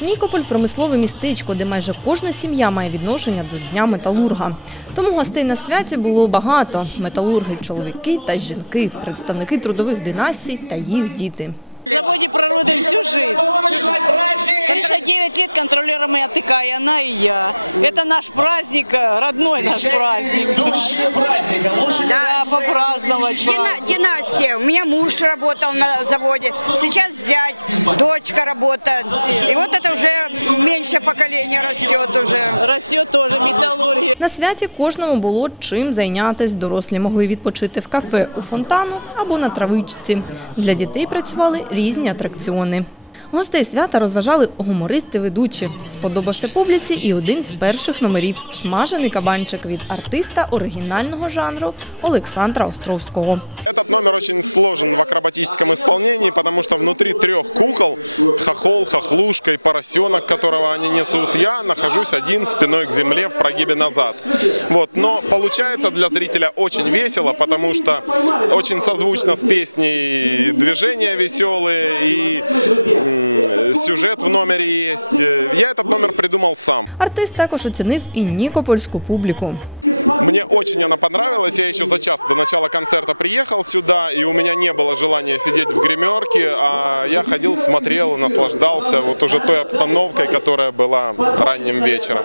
Нікополь – промислове містечко, де майже кожна сім'я має відношення до Дня металурга. Тому гостей на святі було багато – металурги – чоловіки та жінки, представники трудових династій та їх діти. В заводе проработали всю жизнь. 39 лет контролером и АТК, и она, и я. Это наш праздник, родной наш праздник. Дина- династия. У меня муж работал на заводе, сейчас зять, дочка работает. И вот это уже меньше поколение растет уже. Растет тоже металлургия. На святі кожному було чим зайнятись. Дорослі могли відпочити в кафе у фонтану або на травичці. Для дітей працювали різні атракціони. Гостей свята розважали гумористи-ведучі. Сподобався публіці і один з перших номерів – смажений кабанчик від артиста оригінального жанру Олександра Островського. Этот номер очень сложен в акробатическом исполнении, потому что внутри трех кукол, хохол, хохлушка и поросенок, которого они несут, я нахожусь один спиной к земле в прогибе назад. Вот. Но получается для зрителя очень весело, потому что очень созвучно с песней движения веселые и сюжет в номері є. Я этот номер придумав сам. Артист також оцінив і нікопольську публіку. Мне очень она понравилась. Я еще за час до начала концерта приехал сюда, и у меня не было желания сидеть в гримерке, а я ходил, смотрел, наслаждался вот уже той обстановкой, которая была ранним вечером.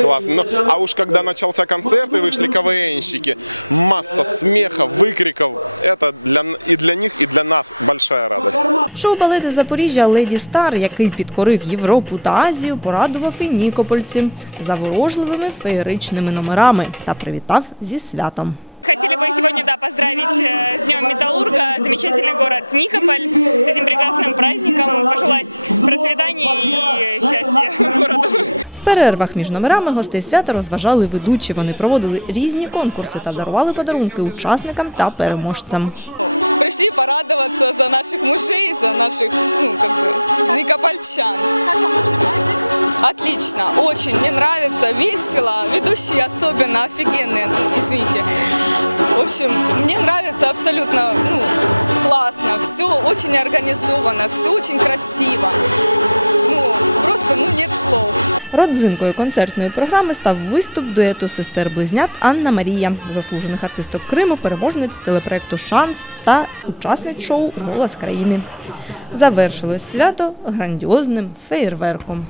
Классно. Ну, а уж когда начался концерт и вышли КВНщики, масса смеха, выкриков. Это для, и для них, и для нас большая радость. Шоу балети Запоріжжя Леді Стар, який підкорив Європу та Азію, порадував і нікопольців заворожливими феєричними номерами та привітав зі святом. Хотели бы сегодня да, поздравить э, с Днем Металлурга, замечательный город Никополь, с этим прекрасным праздником, пожелать процветания и счастья городу. В перервах між номерами гостей свята розважали ведучі. Вони проводили різні конкурси та дарували подарунки учасникам та переможцям. пришли порадоваться за наших мужей, за наших, ну, как бы, никопольчан. Отлично, очень, мне нравится, весело, ведущие особенно офигенные, извините. В общем, мне нравится абсолютно, ну, классно, все очень организовано, все очень красиво. Ну, просто, ну, нет слов. Родзинкою концертної програми став виступ дуету сестер-близнят Анна Марія, заслужених артисток Криму, переможниць телепроекту Шанс та учасниць шоу Голос країни. Завершилось свято грандіозним феєрверком.